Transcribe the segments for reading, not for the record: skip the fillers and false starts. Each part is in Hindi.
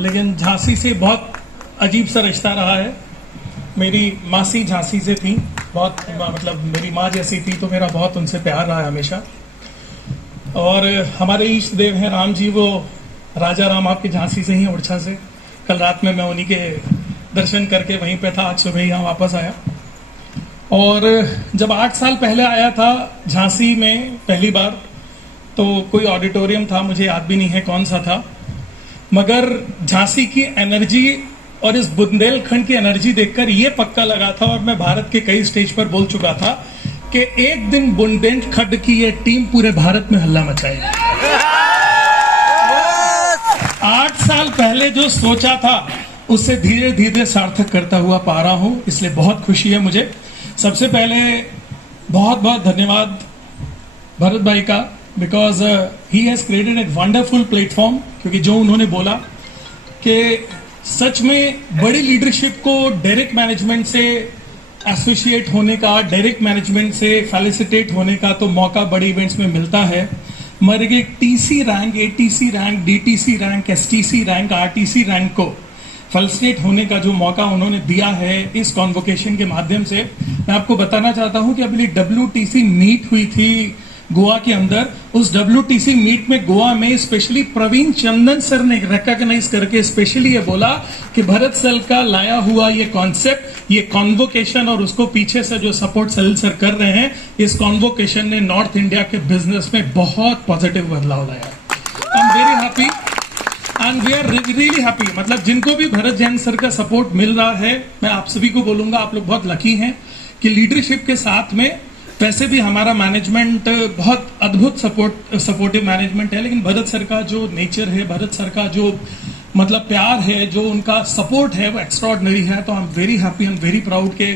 लेकिन झांसी से बहुत अजीब सा रिश्ता रहा है। मेरी मासी झांसी से थी, बहुत मतलब मेरी माँ जैसी थी, तो मेरा बहुत उनसे प्यार रहा है हमेशा। और हमारे इष्ट देव हैं राम जी, वो राजा राम आपके झांसी से ही, ओरछा से। कल रात में मैं उन्हीं के दर्शन करके वहीं पे था, आज सुबह यहाँ वापस आया। और जब 8 साल पहले आया था झांसी में पहली बार, तो कोई ऑडिटोरियम था, मुझे याद भी नहीं है कौन सा था, मगर झांसी की एनर्जी और इस बुंदेलखंड की एनर्जी देखकर ये पक्का लगा था, और मैं भारत के कई स्टेज पर बोल चुका था कि एक दिन बुंदेलखंड की ये टीम पूरे भारत में हल्ला मचाएगी। 8 साल पहले जो सोचा था उससे धीरे धीरे सार्थक करता हुआ पा रहा हूं, इसलिए बहुत खुशी है मुझे। सबसे पहले बहुत बहुत धन्यवाद भरत भाई का, because he has created a wonderful platform. क्योंकि जो उन्होंने बोला कि सच में बड़ी लीडरशिप को डायरेक्ट मैनेजमेंट से एसोसिएट होने का, डायरेक्ट मैनेजमेंट से फेलिसिटेट होने का तो मौका बड़े इवेंट्स में मिलता है, मगर एक TC rank, ATC rank, DTC rank, STC rank, RTC rank को फेलिसिटेट होने का जो मौका उन्होंने दिया है इस कॉन्वोकेशन के माध्यम से, मैं आपको बताना चाहता हूं कि अभी WTC मीट हुई थी गोवा के अंदर। उस WTC मीट में गोवा में स्पेशली प्रवीण चंदन सर ने रिकॉग्नाइज करके स्पेशली ये बोला कि भरत सर का लाया हुआ ये कॉन्सेप्ट, ये कॉन्वोकेशन और उसको पीछे से जो सपोर्ट सर कर रहे हैं, इस कॉन्वोकेशन ने नॉर्थ इंडिया के बिजनेस में बहुत पॉजिटिव बदलाव लाया। I am very happy and we are really happy. मतलब जिनको भी भरत जैन सर का सपोर्ट मिल रहा है, मैं आप सभी को बोलूंगा आप लोग बहुत लकी हैं कि लीडरशिप के साथ में, वैसे भी हमारा मैनेजमेंट बहुत अद्भुत सपोर्टिव मैनेजमेंट है, लेकिन भरत सर का जो नेचर है, भरत सर का जो मतलब प्यार है, जो उनका सपोर्ट है, वो एक्स्ट्राऑर्डिनरी है। तो आई am very happy and very proud के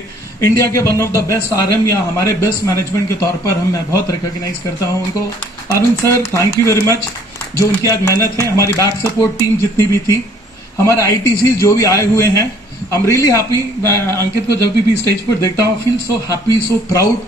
इंडिया के one of the best RM या हमारे बेस्ट मैनेजमेंट के तौर पर मैं बहुत रिकॉग्नाइज करता हूं उनको। Arun sir, thank you very much, जो उनकी आज मेहनत है। हमारी बैक सपोर्ट टीम जितनी भी थी, हमारे ITC जो भी आए हुए हैं, आई एम रियली हैप्पी। मैं अंकित को जब भी स्टेज पर देखता हूँ, feel so happy, so proud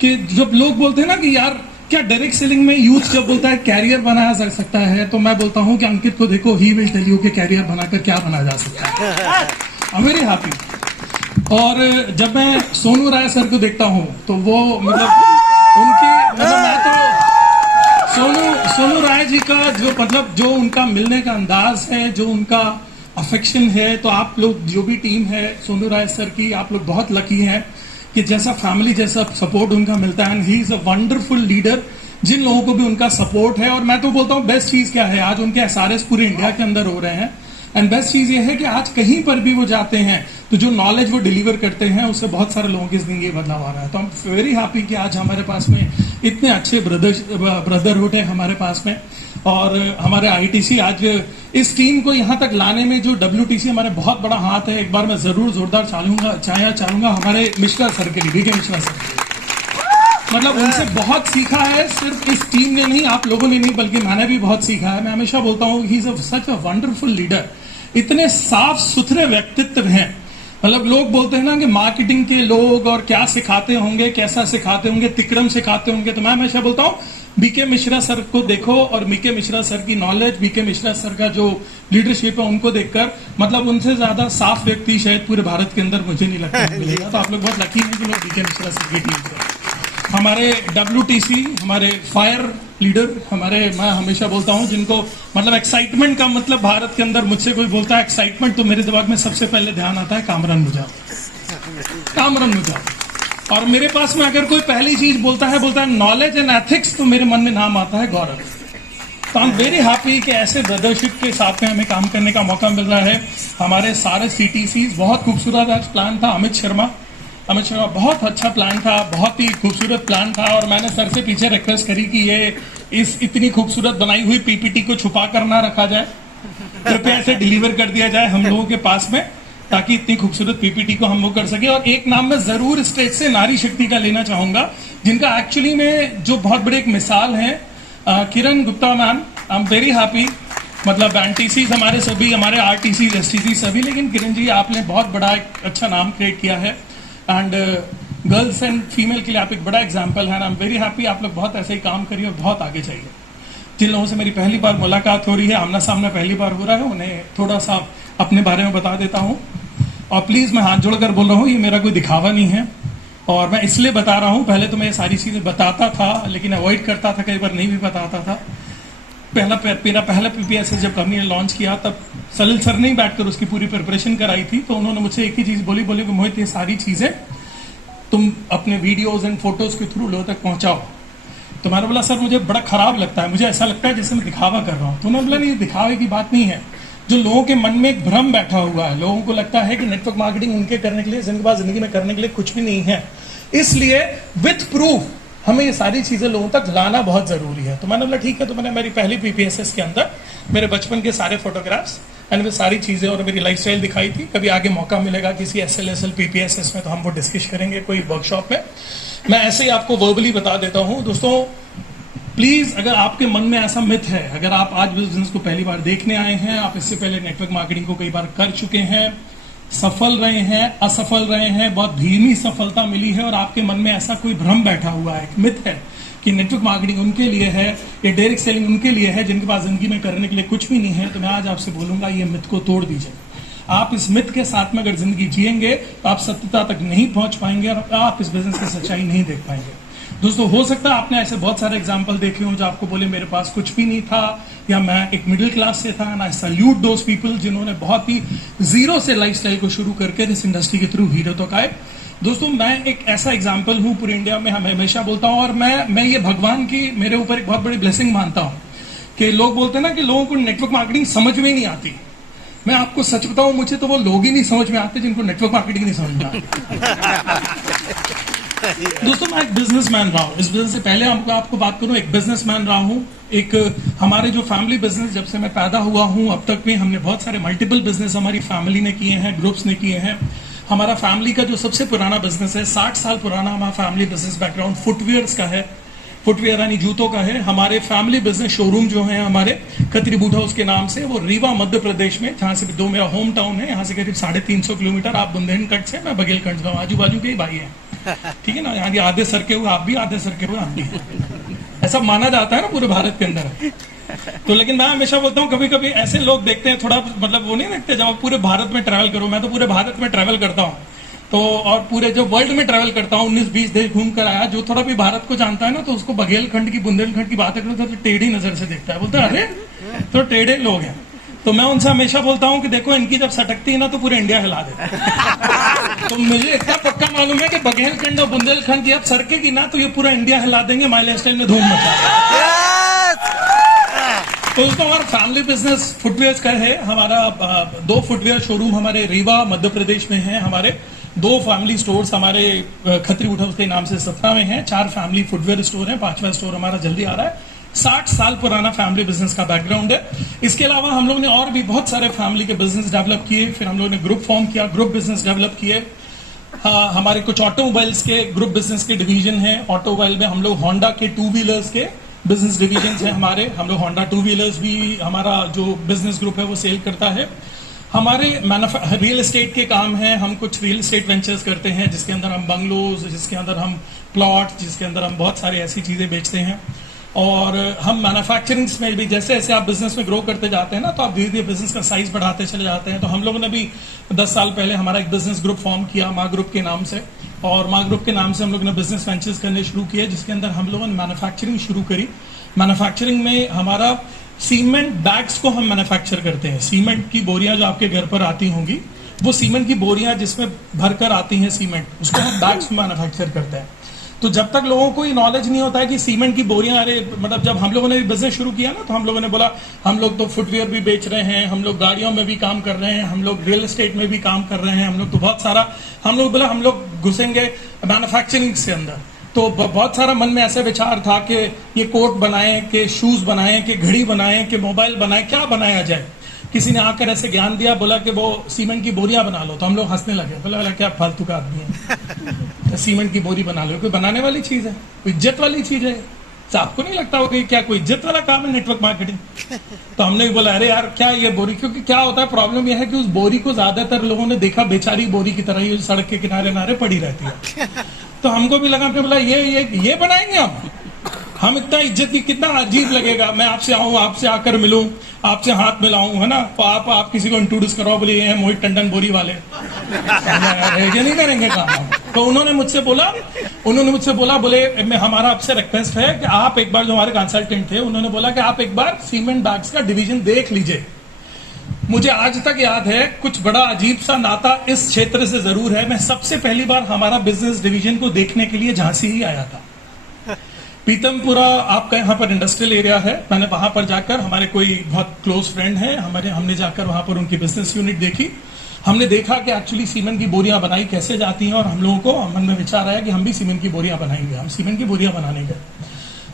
कि जब लोग बोलते हैं ना कि यार क्या डायरेक्ट सेलिंग में यूथ जब बोलता है कैरियर बनाया जा सकता है, तो मैं बोलता हूं कि अंकित को देखो, ही विल टेल यू कि कैरियर बनाकर क्या बनाया जा सकता है। आई एम वेरी हैप्पी। और जब मैं सोनू राय सर को देखता हूं तो वो मतलब उनकी मैं तो सोनू राय जी का जो मतलब जो उनका मिलने का अंदाज है, जो उनका अफेक्शन है, तो आप लोग जो भी टीम है सोनू राय सर की, आप लोग बहुत लकी हैं कि जैसा फैमिली जैसा सपोर्ट उनका मिलता है। And he is a wonderful leader, जिन लोगों को भी उनका सपोर्ट है। और मैं तो बोलता हूँ बेस्ट चीज क्या है, आज उनके SRS पूरे इंडिया के अंदर हो रहे हैं, एंड बेस्ट चीज ये है कि आज कहीं पर भी वो जाते हैं तो जो नॉलेज वो डिलीवर करते हैं उससे बहुत सारे लोगों की जिंदगी बदलाव आ रहा है। तो आई एम वेरी हैप्पी कि आज हमारे पास में इतने अच्छे ब्रदरहुड है हमारे पास में। और हमारे ITC आज इस टीम को यहाँ तक लाने में जो WTC हमारे बहुत बड़ा हाथ है। एक बार मैं जरूर जोरदार चाहूंगा हमारे मिश्रा सर के लिए, BK मिश्रा सर के लिए। मतलब उनसे बहुत सीखा है, सिर्फ इस टीम ने नहीं, आप लोगों ने नहीं, बल्कि मैंने भी बहुत सीखा है। मैं हमेशा बोलता हूँ he is such a wonderful leader. इतने साफ सुथरे व्यक्तित्व हैं। मतलब लोग बोलते हैं ना कि मार्केटिंग के लोग और क्या सिखाते होंगे, कैसा सिखाते होंगे, तिक्रम सिखाते होंगे, तो मैं हमेशा बोलता हूँ BK मिश्रा सर को देखो और BK मिश्रा सर की नॉलेज, BK मिश्रा सर का जो लीडरशिप है उनको देखकर, मतलब उनसे ज्यादा साफ व्यक्ति शायद पूरे भारत के अंदर मुझे नहीं लगता मिलेगा। तो आप लोग बहुत लकी हैं कि लोग BK मिश्रा सर की टीम से। हमारे WTC, हमारे फायर लीडर, हमारे, मैं हमेशा बोलता हूं जिनको मतलब एक्साइटमेंट का मतलब भारत के अंदर मुझसे कोई बोलता है एक्साइटमेंट, तो मेरे दिमाग में सबसे पहले ध्यान आता है कामरान मुजाफ। और मेरे पास में अगर कोई पहली चीज बोलता है नॉलेज एंड एथिक्स, तो मेरे मन में नाम आता है गौरव। तो आई एम वेरी हैप्पी कि ऐसे ब्रदरशिप के साथ में हमें काम करने का मौका मिल रहा है। हमारे सारे CTCs, बहुत खूबसूरत आज प्लान था। अमित शर्मा बहुत अच्छा प्लान था, बहुत ही खूबसूरत प्लान था। और मैंने सर से पीछे रिक्वेस्ट करी कि ये इस इतनी खूबसूरत बनाई हुई PPT को छुपा कर ना रखा जाए, कृपया इसे डिलीवर कर दिया जाए हम लोगों के पास में, ताकि इतनी खूबसूरत PPT को हम वो कर सके। और एक नाम मैं जरूर स्टेज से नारी शक्ति का लेना चाहूंगा, जिनका एक्चुअली में जो बहुत बड़े एक मिसाल है, Kiran Gupta ma'am. I am very happy. मतलब NTC हमारे सभी, हमारे RTC, STC सभी, लेकिन किरण जी आपने बहुत बड़ा एक अच्छा नाम क्रिएट किया है। एंड गर्ल्स एंड फीमेल के लिए आप एक बड़ा एग्जाम्पल है। आई एम वेरी हैप्पी, आप लोग बहुत ऐसे ही काम करिए और बहुत आगे जाइए। जिन लोगों से मेरी पहली बार मुलाकात हो रही है, आमना सामना पहली बार हो रहा है, उन्हें थोड़ा सा अपने बारे में बता देता हूँ। और प्लीज मैं हाथ जोड़कर बोल रहा हूँ, ये मेरा कोई दिखावा नहीं है और मैं इसलिए बता रहा हूँ, पहले तो मैं ये सारी चीजें बताता था लेकिन अवॉइड करता था, कई बार नहीं भी बताता था। मेरा पहला पीपीएस जब कंपनी ने लॉन्च किया तब सलिल सर ने बैठकर उसकी पूरी प्रिपरेशन कराई थी, तो उन्होंने मुझसे एक ही चीज बोली कि मोहित ये सारी चीजें तुम अपने वीडियोस एंड फोटोज के थ्रू लोगों तक पहुंचाओ। तो मैंने बोला सर मुझे बड़ा खराब लगता है, मुझे ऐसा लगता है जैसे मैं दिखावा कर रहा हूँ। तो उन्होंने बोला नहीं, दिखावे की बात नहीं है, जो लोगों के मन में एक भ्रम बैठा हुआ है, लोगों को लगता है कि नेटवर्क मार्केटिंग उनके करने के लिए, जिनके पास जिंदगी में करने के लिए कुछ भी नहीं है, इसलिए विथ प्रूफ हमें ये सारी चीजें लोगों तक लाना बहुत जरूरी है। तो मैंने बोला ठीक है, तो मैंने मेरी पहली पीपीएसएस के अंदर मेरे बचपन के सारे फोटोग्राफ्स एंड वे सारी चीजें और मेरी लाइफस्टाइल दिखाई थी। कभी आगे मौका मिलेगा किसी एसएलएसएल पीपीएसएस में तो हम वो डिस्कस करेंगे कोई वर्कशॉप में। मैं ऐसे ही आपको वर्बली बता देता हूं। दोस्तों प्लीज, अगर आपके मन में ऐसा मिथ है, अगर आप आज बिजनेस को पहली बार देखने आए हैं, आप इससे पहले नेटवर्क मार्केटिंग को कई बार कर चुके हैं, सफल रहे हैं, असफल रहे हैं, बहुत धीमी सफलता मिली है और आपके मन में ऐसा कोई भ्रम बैठा हुआ है, एक मिथ है कि नेटवर्क मार्केटिंग उनके लिए है, ये डायरेक्ट सेलिंग उनके लिए है जिनके पास जिंदगी में करने के लिए कुछ भी नहीं है, तो मैं आज आपसे बोलूंगा ये मिथ को तोड़ दीजिए। आप इस मिथ के साथ में अगर जिंदगी जिएंगे तो आप सत्यता तक नहीं पहुंच पाएंगे और आप इस बिजनेस की सच्चाई नहीं देख पाएंगे। दोस्तों हो सकता है आपने ऐसे बहुत सारे एग्जाम्पल देखे हो जो आपको बोले मेरे पास कुछ भी नहीं था या मैं एक मिडिल क्लास से था, and I salute those people जिन्होंने बहुत ही जीरो से लाइफस्टाइल को शुरू करके इस इंडस्ट्री के थ्रू हीरो तक आए। दोस्तों मैं एक ऐसा एग्जाम्पल हूं पूरे इंडिया में, हम हमेशा बोलता हूं और मैं ये भगवान की मेरे ऊपर एक बहुत बड़ी ब्लेसिंग मानता हूं कि लोग बोलते हैं ना कि लोगों को नेटवर्क मार्केटिंग समझ में नहीं आती। मैं आपको सच बताऊं, मुझे तो वो लोग ही नहीं समझ में आते जिनको नेटवर्क मार्केटिंग नहीं समझ में आती। दोस्तों मैं एक बिजनेसमैन रहा हूं, इस बिजनेस से पहले आपको बात करूं, एक बिजनेसमैन रहा हूं। एक हमारे जो फैमिली बिजनेस, जब से मैं पैदा हुआ हूं अब तक में हमने बहुत सारे मल्टीपल बिजनेस हमारी फैमिली ने किए हैं, ग्रुप्स ने किए हैं। हमारा फैमिली का जो सबसे पुराना बिजनेस है, 60 साल पुराना हमारा फैमिली बिजनेस बैकग्राउंड फुटवियर्स का है, फुटवियर यानी जूतों का है। हमारे फैमिली बिजनेस शोरूम जो है हमारे खत्री बूट हाउस के नाम से, वो रीवा मध्य प्रदेश में, जहां से दो मेरा होम टाउन है, यहाँ से करीब 350 किलोमीटर। आप बुंदेलखंड से, मैं बघेलखंड गाँव, आजू बाजू के ही भाई हैं, ठीक है ना। यहाँ आधे सर के हुए आप भी, आधे सर के हुए आप भी, ऐसा माना जाता है ना पूरे भारत के अंदर। तो लेकिन मैं हमेशा बोलता हूँ, कभी कभी ऐसे लोग देखते हैं थोड़ा, मतलब वो नहीं देखते जब आप पूरे भारत में ट्रैवल करो। मैं तो पूरे भारत में ट्रैवल करता हूँ, तो और पूरे जो वर्ल्ड में ट्रैवल करता हूँ, 19-20 देश घूम कर आया। जो थोड़ा भी भारत को जानता है ना, तो उसको बघेलखंड की, बुंदेलखंड की बातें करो तो टेढ़ी नजर से देखता है, बोलता है अरे तो टेढ़े लोग हैं। तो मैं उनसे हमेशा बोलता हूँ कि देखो इनकी जब सटकती है ना तो पूरे इंडिया हिला देते हैं। तो मुझे इतना पक्का मालूम है कि बघेलखंड और बुंदेलखंड की अब सरकेगी ना तो ये पूरा इंडिया हिला देंगे, माई लाइफस्टाइल में धूम मचा देंगे। तो दोस्तों हमारा फैमिली बिजनेस फुटवेयर का है। हमारा 2 फुटवेयर शोरूम हमारे रीवा मध्य प्रदेश में है। हमारे 2 फैमिली स्टोर्स हमारे खत्री बूट हाउस के नाम से सतना में है। 4 फैमिली फुटवेयर स्टोर है, 5वां स्टोर हमारा जल्दी आ रहा है। 60 साल पुराना फैमिली बिजनेस का बैकग्राउंड है। इसके अलावा हम लोग ने और भी बहुत सारे फैमिली के बिजनेस डेवलप किए। फिर हम लोग ने ग्रुप फॉर्म किया, ग्रुप बिजनेस डेवलप किए। हमारे कुछ ऑटोमोबाइल्स के ग्रुप बिजनेस के डिवीजन है। ऑटोमोबाइल में हम लोग होंडा के 2 व्हीलर्स के बिजनेस डिवीजन है हमारे। हम लोग होंडा 2 व्हीलर्स भी हमारा जो बिजनेस ग्रुप है वो सेल करता है। हमारे रियल एस्टेट के काम है। हम कुछ रियल एस्टेट वेंचर्स करते हैं जिसके अंदर हम बंगलोज, जिसके अंदर हम प्लॉट, जिसके अंदर हम बहुत सारी ऐसी चीजें बेचते हैं। और हम मैन्युफैक्चरिंग में भी, जैसे जैसे आप बिजनेस में ग्रो करते जाते हैं ना, तो आप धीरे धीरे बिजनेस का साइज बढ़ाते चले जाते हैं। तो हम लोगों ने भी 10 साल पहले हमारा एक बिजनेस ग्रुप फॉर्म किया माँ ग्रुप के नाम से। और माँ ग्रुप के नाम से हम लोगों ने बिजनेस वेंचर्स करने शुरू किए, जिसके अंदर हम लोगों ने मैन्युफैक्चरिंग शुरू करी। मैन्युफैक्चरिंग में हमारा सीमेंट बैग्स को हम मैन्युफैक्चर करते हैं। सीमेंट की बोरियां जो आपके घर पर आती होंगी, वो सीमेंट की बोरियां जिसमें भरकर आती हैं सीमेंट, उसको हम बैग्स मैन्युफैक्चर करते हैं। तो जब तक लोगों को ये नॉलेज नहीं होता है कि सीमेंट की बोरियां, अरे मतलब जब हम लोगों ने बिजनेस शुरू किया ना, तो हम लोगों ने बोला हम लोग तो फुटवेयर भी बेच रहे हैं, हम लोग गाड़ियों में भी काम कर रहे हैं, हम लोग रियल एस्टेट में भी काम कर रहे हैं, हम लोग तो बहुत सारा, हम लोग बोला हम लोग घुसेंगे मैन्युफैक्चरिंग से अंदर। तो बहुत सारा मन में ऐसा विचार था कि ये कोट बनाएं, कि शूज बनाएं, कि घड़ी बनाएं, कि मोबाइल बनाएं, क्या बनाया जाए। किसी ने आकर ऐसे ज्ञान दिया, बोला कि वो सीमेंट की बोरियां बना लो। तो हम लोग हंसने लगे, बोला क्या फालतू का आदमी है, सीमेंट की बोरी बना लो, कोई बनाने वाली चीज है, कोई इज्जत वाली चीज है। तो आपको नहीं लगता होगा क्या कोई इज्जत वाला काम है नेटवर्क मार्केटिंग? तो हमने बोला अरे यार क्या ये बोरी, क्योंकि क्या होता है, प्रॉब्लम यह है कि उस बोरी को ज्यादातर लोगों ने देखा बेचारी बोरी की तरह ही सड़क के किनारे नारे पड़ी रहती है। तो हमको भी लगा कि बोला ये बनाएंगे हम। हम इतना इज्जत की, कितना अजीब लगेगा मैं आपसे आऊं, आपसे आकर मिलूं, आपसे हाथ मिलाऊं, है ना, तो आप किसी को इंट्रोड्यूस कराओ, बोले ये हैं मोहित टंडन बोरी वाले, ये नहीं करेंगे काम। तो उन्होंने मुझसे बोला बोले मैं हमारा आपसे रिक्वेस्ट है कि आप एक बार, जो हमारे कंसल्टेंट थे उन्होंने बोला कि आप एक बार सीमेंट बैग्स का डिवीजन देख लीजिए। मुझे आज तक याद है, कुछ बड़ा अजीब सा नाता इस क्षेत्र से जरूर है। मैं सबसे पहली बार हमारा बिजनेस डिवीजन को देखने के लिए झांसी ही आया था। पीतमपुरा आपका यहाँ पर इंडस्ट्रियल एरिया है, मैंने वहां पर जाकर, हमारे कोई बहुत क्लोज फ्रेंड है हमने जाकर वहां पर उनकी बिजनेस यूनिट देखी। हमने देखा कि एक्चुअली सीमेंट की बोरियां बनाई कैसे जाती हैं, और हम लोगों को मन में विचार आया कि हम भी सीमेंट की बोरियां बनाएंगे। हम सीमेंट की बोरियां बनाने गए।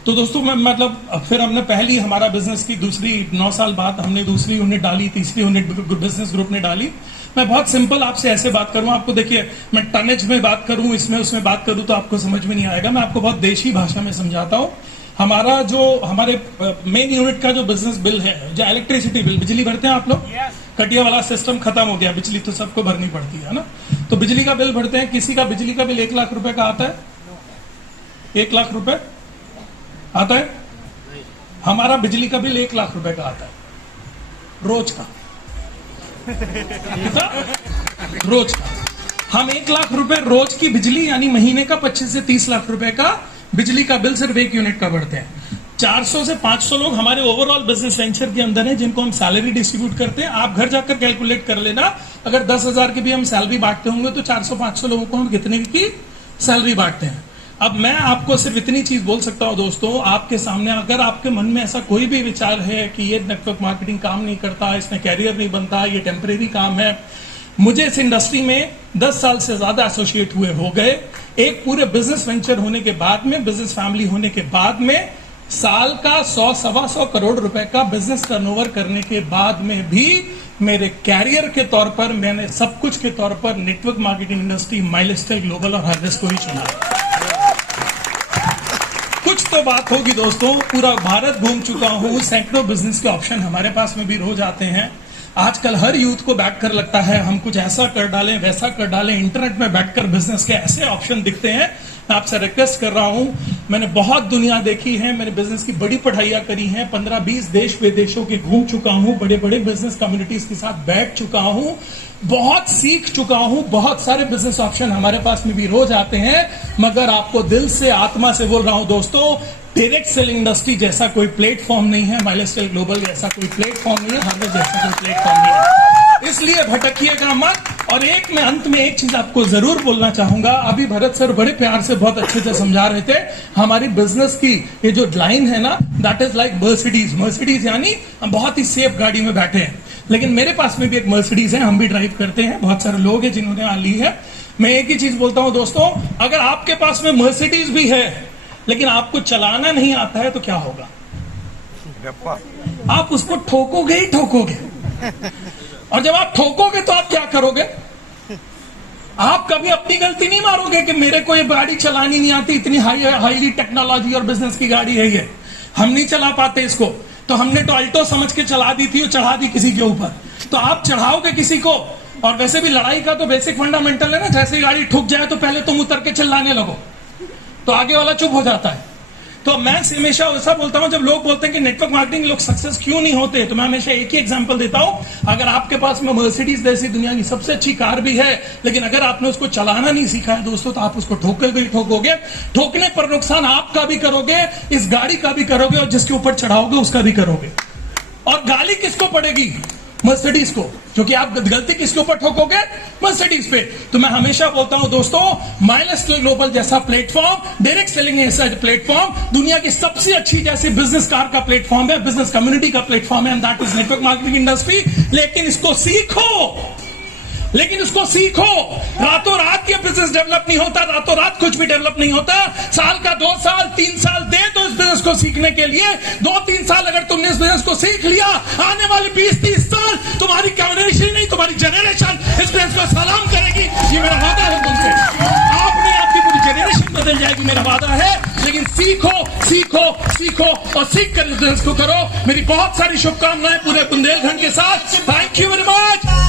तो दोस्तों मतलब फिर हमने पहली हमारा बिजनेस की दूसरी 9 साल बाद हमने दूसरी यूनिट डाली, तीसरी यूनिट बिजनेस ग्रुप ने डाली। मैं बहुत सिंपल आपसे ऐसे बात करूं, आपको देखिए मैं टनेज में बात करूं, इसमें उसमें बात करूं तो आपको समझ में नहीं आएगा। मैं आपको बहुत देशी भाषा में समझाता हूं। हमारे मेन यूनिट का जो बिजनेस बिल है, जो इलेक्ट्रिसिटी बिल, बिजली भरते हैं आप लोग, कटिया वाला सिस्टम खत्म हो गया, बिजली तो सबको भरनी पड़ती है ना। तो बिजली का बिल भरते हैं, किसी का बिजली का बिल 1 लाख रुपए का आता है, 1 लाख रुपए आता है। हमारा बिजली का बिल 1 लाख रुपए का आता है, रोज का। कितना? रोज का। हम 1 लाख रुपए रोज की बिजली, यानी महीने का 25 से 30 लाख रुपए का बिजली का बिल सिर्फ एक यूनिट का भरते हैं। 400 से 500 लोग हमारे ओवरऑल बिजनेस वेंचर के अंदर हैं, जिनको हम सैलरी डिस्ट्रीब्यूट करते हैं। आप घर जाकर कैलकुलेट कर लेना, अगर 10,000 की भी हम सैलरी बांटते होंगे तो 400-500 लोगों को हम कितने की सैलरी बांटते हैं। अब मैं आपको सिर्फ इतनी चीज बोल सकता हूं दोस्तों, आपके सामने, अगर आपके मन में ऐसा कोई भी विचार है कि ये नेटवर्क मार्केटिंग काम नहीं करता, इसमें कैरियर नहीं बनता, ये टेम्परेरी काम है। मुझे इस इंडस्ट्री में 10 साल से ज्यादा एसोसिएट हुए हो गए। एक पूरे बिजनेस वेंचर होने के बाद में, बिजनेस फैमिली होने के बाद में, साल का 100-125 करोड़ रुपए का बिजनेस टर्नओवर करने के बाद में भी मेरे कैरियर के तौर पर, मैंने सब कुछ के तौर पर नेटवर्क मार्केटिंग इंडस्ट्री, माइलस्टाइल ग्लोबल और हार्वेस्ट को ही चुना। कुछ तो बात होगी दोस्तों, पूरा भारत घूम चुका हूं, सैकड़ों बिजनेस के ऑप्शन हमारे पास में भी रोज आते हैं। आजकल हर यूथ को बैठकर लगता है हम कुछ ऐसा कर डालें, वैसा कर डालें, इंटरनेट में बैठकर बिजनेस के ऐसे ऑप्शन दिखते हैं। मैं आपसे रिक्वेस्ट कर रहा हूं, मैंने बहुत दुनिया देखी है, मैंने बिजनेस की बड़ी पढ़ाइयां करी हैं, 15-20 देश विदेशों के घूम चुका हूं, बड़े बड़े बिजनेस कम्युनिटीज के साथ बैठ चुका हूं, बहुत सीख चुका हूं। बहुत सारे बिजनेस ऑप्शन हमारे पास में भी रोज आते हैं, मगर आपको दिल से, आत्मा से बोल रहा हूं दोस्तों, डायरेक्ट सेलिंग इंडस्ट्री जैसा कोई प्लेटफॉर्म नहीं है, माइलस्टाइल ग्लोबल जैसा कोई प्लेटफॉर्म नहीं है, हार्वेस्ट जैसा कोई प्लेटफॉर्म नहीं है। इसलिए भटकिएगा मत। और एक मैं अंत में एक चीज आपको जरूर बोलना चाहूंगा। अभी भरत सर बड़े प्यार से बहुत अच्छे से समझा रहे थे, हमारी बिजनेस की ये जो लाइन है ना, दैट इज लाइक मर्सिडीज, यानी हम बहुत ही सेफ गाड़ी में बैठे हैं। लेकिन मेरे पास में भी एक मर्सिडीज है, हम भी ड्राइव करते हैं, बहुत सारे लोग हैं जिन्होंने ली है। मैं एक ही चीज बोलता हूं दोस्तों, अगर आपके पास में मर्सिडीज भी है लेकिन आपको चलाना नहीं आता है तो क्या होगा? आप उसको ठोकोगे ही ठोकोगे। और जब आप ठोकोगे तो आप क्या करोगे? आप कभी अपनी गलती नहीं मारोगे कि मेरे को ये गाड़ी चलानी नहीं आती, इतनी हाईली टेक्नोलॉजी और बिजनेस की गाड़ी है ये, हम नहीं चला पाते इसको, तो हमने तो अल्टो समझ के चला दी थी और चढ़ा दी किसी के ऊपर। तो आप चढ़ाओगे किसी को। और वैसे भी लड़ाई का तो बेसिक फंडामेंटल है ना, जैसे गाड़ी ठुक जाए तो पहले तुम उतर के चिल्लाने लगो, तो आगे वाला चुप हो जाता है। तो मैं हमेशा ऐसा बोलता हूं, जब लोग बोलते हैं कि नेटवर्क मार्केटिंग लोग सक्सेस क्यों नहीं होते, तो मैं हमेशा एक ही एग्जांपल देता हूं। अगर आपके पास में मर्सिडीज जैसी दुनिया की सबसे अच्छी कार भी है, लेकिन अगर आपने उसको चलाना नहीं सीखा है दोस्तों, तो आप उसको ठोकोगे ही ठोकोगे। ठोकने पर नुकसान आपका भी करोगे, इस गाड़ी का भी करोगे, और जिसके ऊपर चढ़ाओगे उसका भी करोगे। और गाली किसको पड़ेगी? मर्सिडीज को, क्योंकि आप गलती किसके ऊपर ठोकोगे? मर्सिडीज पे। तो मैं हमेशा बोलता हूं दोस्तों, माइलस्टाइल ग्लोबल जैसा प्लेटफॉर्म, डायरेक्ट सेलिंग ऐसा प्लेटफॉर्म दुनिया की सबसे अच्छी जैसे बिजनेस कार का प्लेटफॉर्म है, बिजनेस कम्युनिटी का प्लेटफॉर्म है, and that is network marketing industry. लेकिन इसको सीखो। रातों रात ये बिजनेस डेवलप नहीं होता, रातों रात कुछ भी डेवलप नहीं होता। साल का 2 साल 3 साल दे तो इस बिजनेस को सीखने के लिए। 2-3 साल अगर तुमने इस बिजनेस को सीख लिया, आने वाले 20-30 साल तुम्हारी जनरेशन नहीं, तुम्हारी जनरेशन इस बिजनेस को सलाम करेगी। ये मेरा वादा है तुमसे। आपने आपकी पूरी जनरेशन बदल जाएगी, मेरा वादा है। लेकिन सीखो और सीख कर इस बिजनेस को करो। मेरी बहुत सारी शुभकामनाएं पूरे बुंदेलखंड के साथ। Thank you very much.